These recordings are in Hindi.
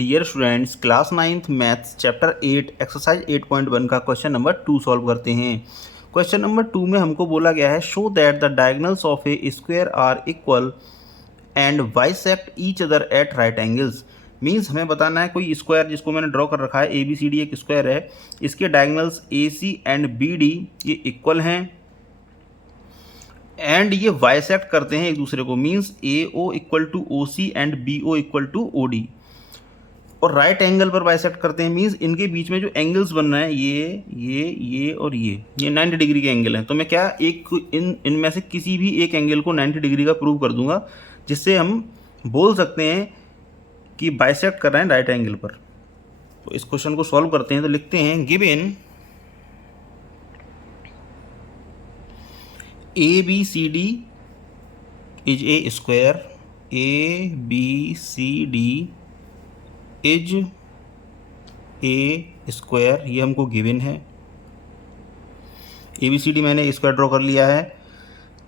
Dear students, class 9th maths chapter 8 exercise 8.1 का क्वेश्चन नंबर 2 सॉल्व करते हैं। क्वेश्चन नंबर 2 में हमको बोला गया है show that the diagonals of a square are equal and bisect each other at right angles. Means हमें बताना है कोई स्क्वायर जिसको मैंने ड्रॉ कर रखा है, ए बी सी डी एक स्क्वायर है, इसके diagonals A C and B D ये इक्वल हैं एंड ये बाइसेक्ट करते हैं एक दूसरे को। Means A O equal to O C and B O equal to O D, और राइट एंगल पर बाइसेक्ट करते हैं। मीन्स इनके बीच में जो एंगल्स बन रहे हैं ये और ये 90 डिग्री के एंगल हैं। तो मैं क्या इनमें से किसी भी एक एंगल को 90 डिग्री का प्रूव कर दूंगा, जिससे हम बोल सकते हैं कि बाइसेक्ट कर रहे हैं राइट एंगल पर। तो इस क्वेश्चन को सॉल्व करते हैं। तो लिखते हैं given A B C D is a square, A B C D is a square, ये हमको गिवन है। ए बी सी डी मैंने स्क्वायर ड्रॉ कर लिया है।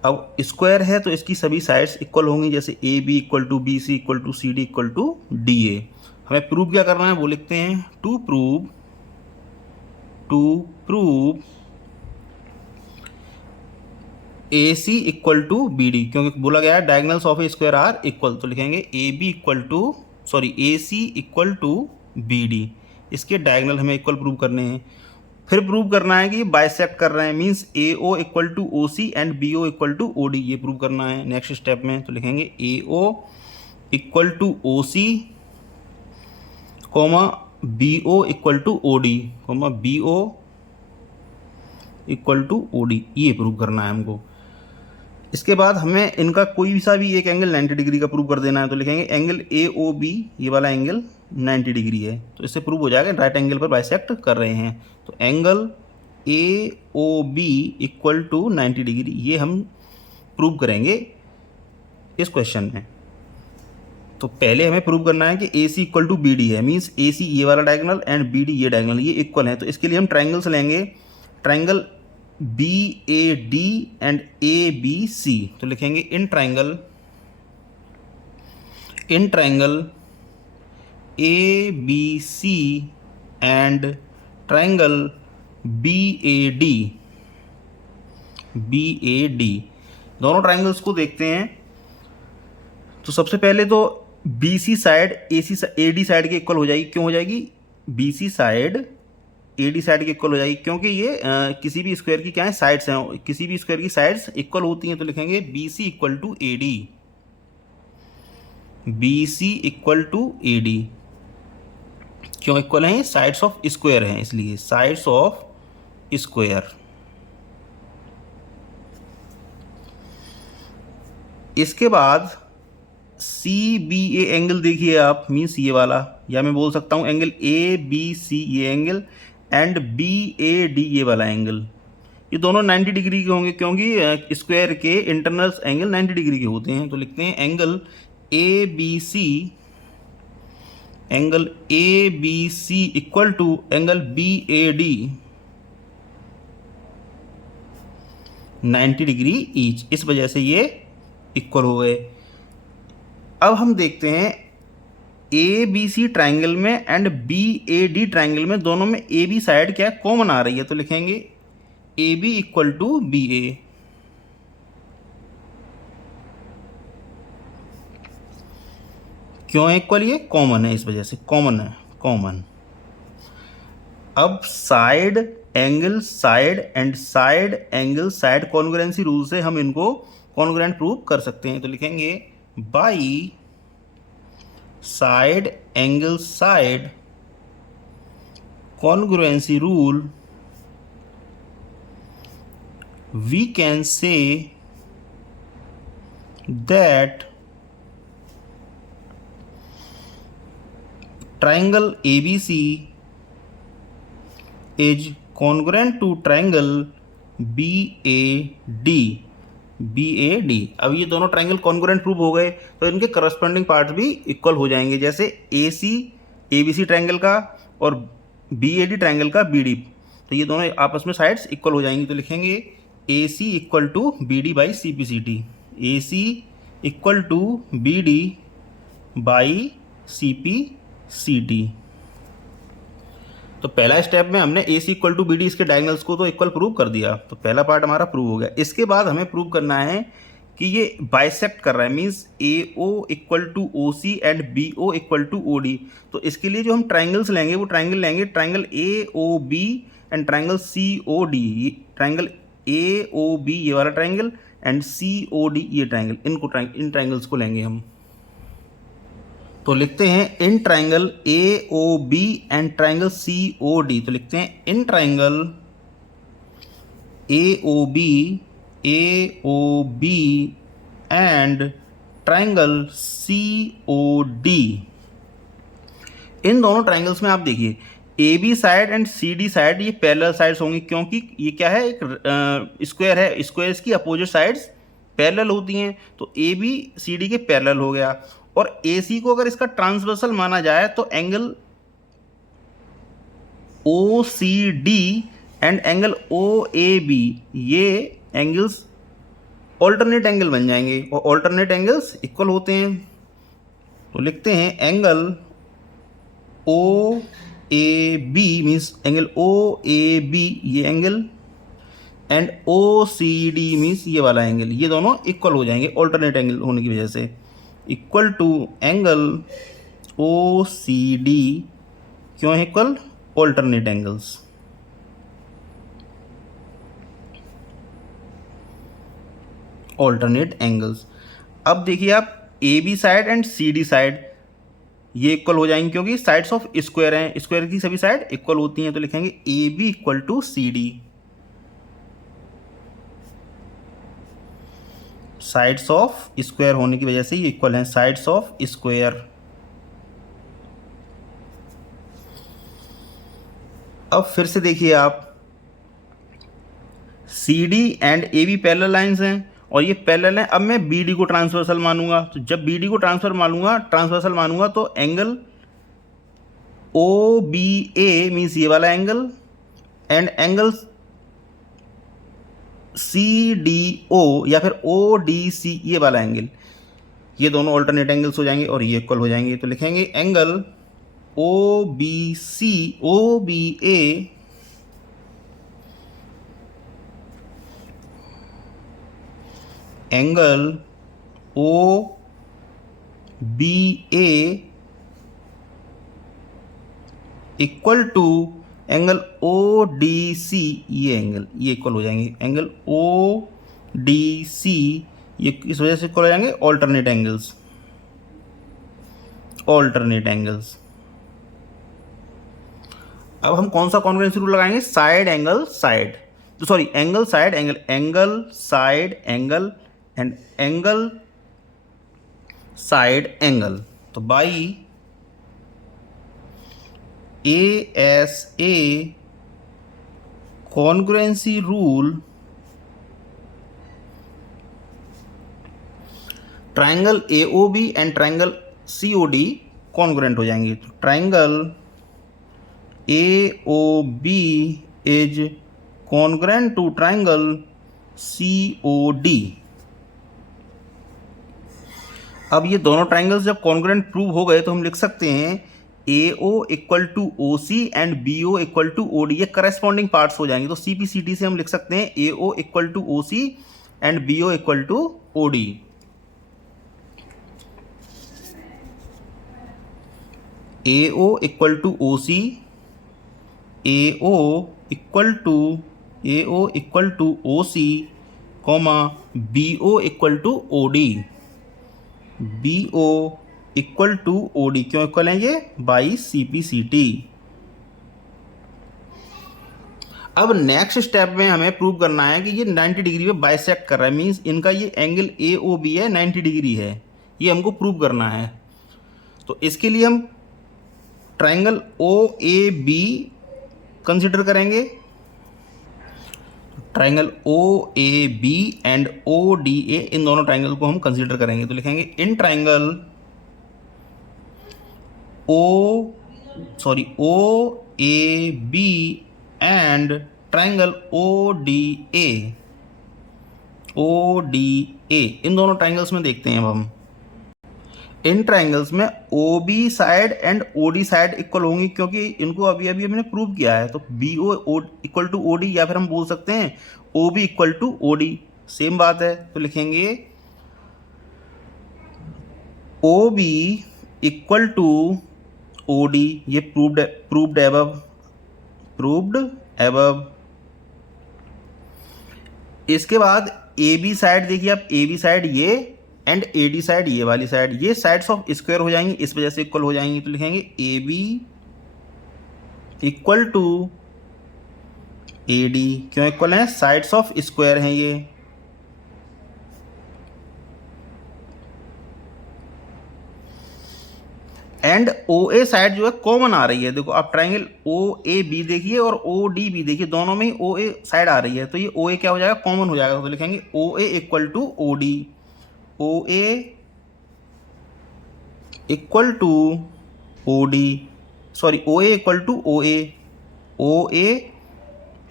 अब स्क्वायर है तो इसकी सभी साइड्स इक्वल होंगी, जैसे A B equal to B C equal to C D equal to D A. हमें प्रूव क्या करना है वो लिखते हैं to prove A C equal to B D, क्योंकि बोला गया है diagonals of a square are equal. तो लिखेंगे A C equal to B D, इसके डायगोनल हमें इक्वल प्रूव करने हैं। फिर प्रूव करना है कि बाइसेक्ट कर रहे हैं। Means A O equal to O C and B O equal to O D, ये प्रूव करना है नेक्स्ट स्टेप में। तो लिखेंगे A O equal to O C comma B O equal to O D comma B O equal to O D, ये प्रूव करना है हमको। इसके बाद हमें इनका कोई सा भी एक एंगल 90 डिग्री का प्रूव कर देना है। तो लिखेंगे एंगल ए ओ बी, ये वाला एंगल 90 डिग्री है, तो इससे प्रूव हो जाएगा राइट एंगल पर बाइसेक्ट कर रहे हैं। तो angle A O B equal to 90 degree, ये हम प्रूव करेंगे इस क्वेश्चन में। तो पहले हमें प्रूव करना है कि A C equal to B D है। मीन्स ए सी ये वाला डायगोनल एंड बी डी ये डायगोनल, ये इक्वल है। तो इसके लिए हम ट्राइंगल्स लेंगे, triangle B A D and A B C. तो लिखेंगे in triangle A B C and triangle B A D, दोनों ट्राइंगल्स को देखते हैं। तो सबसे पहले तो B C side A D side के इक्वल हो जाएगी। क्यों हो जाएगी? B C side A D side के इक्वल हो जाएगी, क्योंकि ये किसी भी स्क्वायर की क्या है, साइड्स हैं। किसी भी स्क्वायर की साइड्स इक्वल होती हैं। तो लिखेंगे B C equal to A D, B C equal to A D. क्यों इक्वल हैं? साइड्स ऑफ स्क्वायर हैं, इसलिए साइड्स ऑफ स्क्वायर। इसके बाद सी बी ए एंगल देखिए आप, मीन्स ये वाला, या मैं बोल सकता हूं एंगल ए बी सी ये angle and B A D ये वाला एंगल, ये दोनों 90 डिग्री के होंगे, क्योंकि स्क्वायर के इंटरनल्स एंगल 90 डिग्री के होते हैं। तो लिखते हैं angle A B C equal to angle B A D 90 degree each, इस वजह से ये इक्वल हो गए। अब हम देखते हैं ए बी सी ट्राइंगल में and B A D triangle में, दोनों में ए बी साइड क्या कॉमन आ रही है। तो लिखेंगे A B equal to B A. क्यों इक्वल? ये कॉमन है, इस वजह से कॉमन है, कॉमन। अब side angle side and side angle side congruency rule से हम इनको कॉन्ग्रुएंट प्रूव कर सकते हैं। तो लिखेंगे by side angle side congruency rule we can say that triangle ABC is congruent to triangle BAD। अब ये दोनों ट्राइंगल कॉन्ग्रुएंट प्रूव हो गए, तो इनके करस्पॉन्डिंग पार्ट भी इक्वल हो जाएंगे, जैसे ABC ट्राइंगल का और BAD ट्राइंगल का BD। तो ये दोनों आपस में साइड्स इक्वल हो जाएंगी। तो लिखेंगे AC equal to BD by CPCT, AC equal to BD by CPCT। C T. तो पहला स्टेप में हमने A C equal to B D इसके डायगोनल्स को तो इक्वल प्रूव कर दिया, तो पहला पार्ट हमारा प्रूव हो गया। इसके बाद हमें प्रूव करना है कि ये बाइसेक्ट कर रहा है, means A O equal to O C and B O equal to O D. तो इसके लिए जो हम ट्राइंगल्स लेंगे वो ट्राइंगल लेंगे triangle A O B and triangle C O D. Triangle A O B ये वाला triangle and C O D ये ट्राइंगल, इन ट्राइंगल्स को लेंगे हम। तो लिखते हैं in triangle A O B and triangle C O D. तो लिखते हैं in triangle A O B and triangle C O D. इन दोनों ट्राइंगल्स में आप देखिए A B side and C D side ये पैरेलल साइड्स होंगी, क्योंकि ये क्या है, एक स्क्वायर है, स्क्वायर्स की अपोजिट साइड्स पैरेलल होती हैं। तो ए बी सी डी के पैरेलल हो गया। और ए सी को अगर इसका ट्रांसवर्सल माना जाए तो angle O C D and angle O A B ये एंगल्स ऑल्टरनेट एंगल बन जाएंगे, और ऑल्टरनेट एंगल्स इक्वल होते हैं। तो लिखते हैं angle O A B means angle O A B ये angle and O C D means ये वाला एंगल, ये दोनों इक्वल हो जाएंगे ऑल्टरनेट एंगल होने की वजह से। Equal to angle O C D, क्यों है equal, alternate angles. Alternate angles. अब देखिए आप A B side and C D side ये इक्वल हो जाएंगे, क्योंकि साइड्स ऑफ स्क्वायर हैं, स्क्वायर की सभी साइड इक्वल होती हैं। तो लिखेंगे A B equal to C D. Sides of square होने की वजह से ये इक्वल हैं, साइड्स ऑफ स्क्वायर। अब फिर से देखिए आप C D and A B parallel lines हैं और ये पैरेलल हैं। अब मैं बी डी को ट्रांसवर्सल मानूंगा, तो जब बी डी को ट्रांसवर्सल मानूंगा तो angle O B A means ये वाला angle and angle C D O या फिर ओ डी सी ये वाला एंगल, ये दोनों ऑल्टरनेट एंगल्स हो जाएंगे और ये इक्वल हो जाएंगे। तो लिखेंगे angle O B C O B A angle O B A equal to angle O D C ये एंगल, ये इक्वल हो जाएंगे। एंगल ओ डी सी ये इस वजह से इक्वल हो जाएंगे ऑल्टरनेट एंगल्स, ऑल्टरनेट एंगल्स। अब हम कौन सा कॉन्ग्रुएंसी रूल लगाएंगे, साइड एंगल साइड, तो sorry angle side angle, angle side angle and angle side angle. तो by ASA congruency rule triangle AOB and triangle COD congruent हो जाएंगे। तो triangle AOB is congruent to triangle COD। अब ये दोनों ट्राइंगल्स जब कॉन्ग्रुएंट प्रूव हो गए तो हम लिख सकते हैं AO equal to OC and BO equal to OD, ये करस्पॉन्डिंग पार्ट्स हो जाएंगे। तो CPCT से हम लिख सकते हैं AO equal to OC and BO equal to OD। AO equal to OC, AO equal to OC, BO equal to OD, BO equal to OD, क्यों इक्वल है ये, बाई CPCT। अब नेक्स्ट स्टेप में हमें प्रूव करना है कि ये 90 डिग्री में बाइसेक्ट कर रहा है, मीन्स इनका ये एंगल AOB है 90 डिग्री है, ये हमको प्रूव करना है। तो इसके लिए हम ट्राइंगल OAB कंसिडर करेंगे, ट्राइंगल OAB एंड ODA इन दोनों ट्राइंगल को हम कंसिडर करेंगे। तो लिखेंगे in triangle OAB and triangle ODA इन दोनों ट्राइंगल्स में देखते हैं अब हम इन ट्राइंगल्स में O B side and O D side equal होंगी, क्योंकि इनको अभी अभी हमने प्रूव किया है। तो B O equal to O D, या फिर हम बोल सकते हैं O B equal to O D, same बात है। तो लिखेंगे O B equal to O D, ये प्रूव्ड एबव। इसके बाद ए बी साइड देखिए, आप ए बी साइड ये एंड ए डी साइड ये वाली साइड, ये साइड्स ऑफ स्क्वायर हो जाएंगी, इस वजह से इक्वल हो जाएंगी। तो लिखेंगे A B equal to A D, क्यों इक्वल है? साइड्स ऑफ स्क्वायर हैं ये। एंड ओ ए साइड जो है कॉमन आ रही है, देखो आप ट्राइंगल ओ ए बी देखिए और ओ डी बी देखिए, दोनों में ही ओ ए साइड आ रही है, तो ये ओ ए क्या हो जाएगा? कॉमन हो जाएगा। तो लिखेंगे O A equal to O D, O A equal to O D, sorry O A equal to O A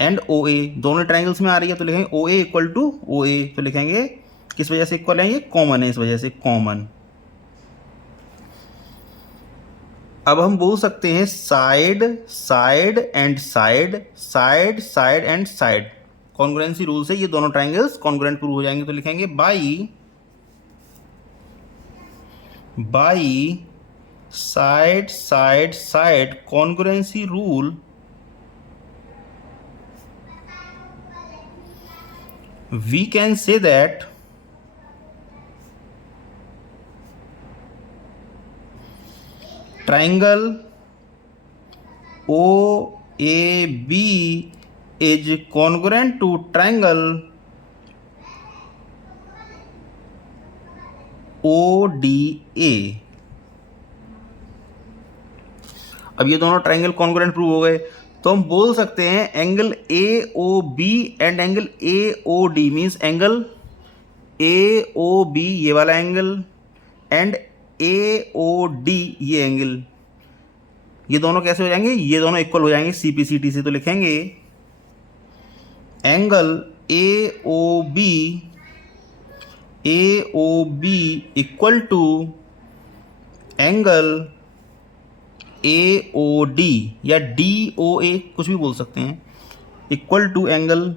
and O A दोनों ट्राइंगल्स में आ रही है, तो लिखेंगे O A equal to O ए। तो लिखेंगे किस वजह से इक्वल है? ये कॉमन है, इस वजह से कॉमन। अब हम बोल सकते हैं side side and side, side side and side, congruency rule से ये दोनों ट्राइंगल्स कॉन्ग्रुएंट प्रूव हो जाएंगे। तो लिखेंगे by side side side congruency rule we can say that triangle OAB is congruent to triangle ODA। अब ये दोनों ट्राइंगल कॉन्ग्रुएंट प्रूव हो गए, तो हम बोल सकते हैं angle A O B and angle A O D, means angle A O B ये वाला angle and A O D ये एंगल, ये दोनों कैसे हो जाएंगे? ये दोनों इक्वल हो जाएंगे सी पी सी टी से। तो लिखेंगे angle A O B equal to angle A O D या डी ओ ए, कुछ भी बोल सकते हैं, equal to angle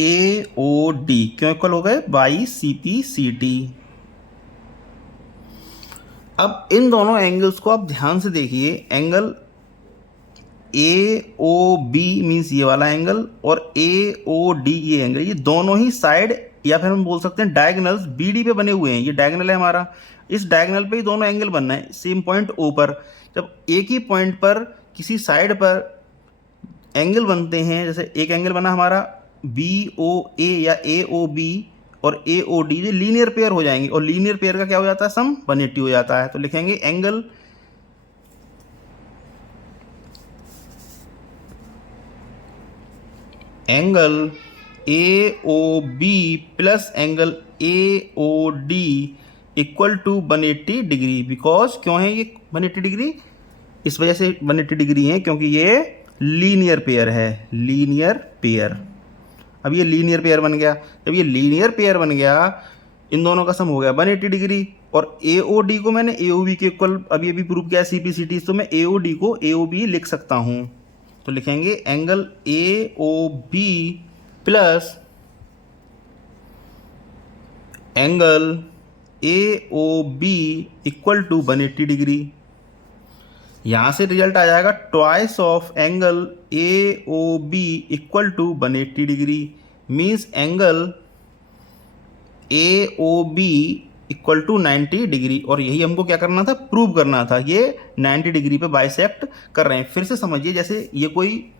A O D, क्यों इक्वल हो गए? By C P C T. अब इन दोनों एंगल्स को आप ध्यान से देखिए, angle A O B means ये वाला एंगल और ए ओ डी ये एंगल, ये दोनों ही साइड या फिर हम बोल सकते हैं डायगोनल्स बी डी पे बने हुए हैं। ये डायगोनल है हमारा, इस डायगोनल पे ही दोनों एंगल बनना है सेम पॉइंट ओ पर। जब एक ही पॉइंट पर किसी साइड पर एंगल बनते हैं, जैसे एक एंगल बना हमारा बी ओ ए या ए ओ बी और ए ओ डी, ये लीनियर पेयर हो जाएंगे, और लीनियर पेयर का क्या हो जाता है? सम 180 हो जाता है। तो लिखेंगे angle A O B plus angle A O D equal to 180 degree, because क्यों है ये 180 डिग्री? इस वजह से 180 डिग्री है क्योंकि ये लीनियर पेयर है, लीनियर पेयर। अब ये लीनियर पेयर बन गया, जब ये लीनियर पेयर बन गया इन दोनों का सम हो गया 180 डिग्री, और ए ओ डी को मैंने ए ओ बी के इक्वल अभी अभी प्रूव किया सी पी सी टी, तो मैं ए ओ डी को ए ओ बी लिख सकता हूँ। तो लिखेंगे angle A O B plus angle A O B equal to 180 degree. यहाँ से रिजल्ट आ जाएगा twice of angle A O B equal to 180 degree, means angle A O B equal to 90 degree. और यही हमको क्या करना था? प्रूव करना था। ये 90 डिग्री पे बाइसेक्ट कर रहे हैं। फिर से समझिए, जैसे ये कोई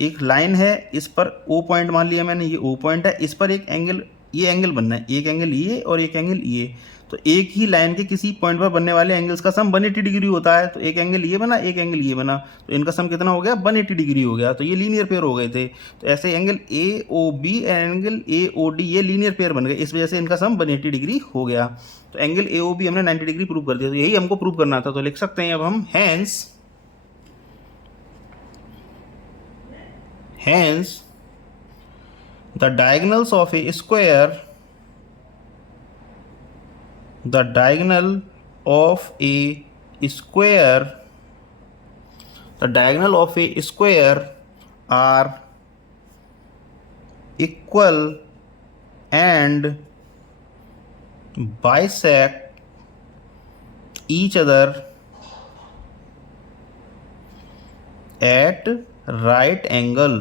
एक लाइन है, इस पर ओ पॉइंट मान लिया मैंने, ये ओ पॉइंट है, इस पर एक एंगल, ये एंगल बनना है, एक एंगल ये और एक एंगल ये। तो एक ही लाइन के किसी पॉइंट पर बनने वाले एंगल्स का सम 180 डिग्री होता है। तो एक एंगल ये बना, एक एंगल ये बना, तो इनका सम कितना हो गया? 180 डिग्री हो गया। तो ये लीनियर पेयर हो गए थे। तो ऐसे angle A O B and angle A O D ये लीनियर पेयर बन गए, इस वजह से इनका सम 180 डिग्री हो गया। तो एंगल ए ओ बी हमने 90 डिग्री प्रूव कर दिया। तो यही हमको प्रूव करना था। तो लिख सकते हैं अब हम hence the diagonals of a square the diagonal of a square, the diagonal of a square are equal and bisect each other at right angle,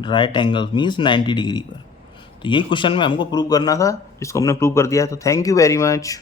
right angle means 90 degree पर। तो यही क्वेश्चन में हमको प्रूव करना था, जिसको हमने प्रूव कर दिया। तो थैंक यू वेरी मच।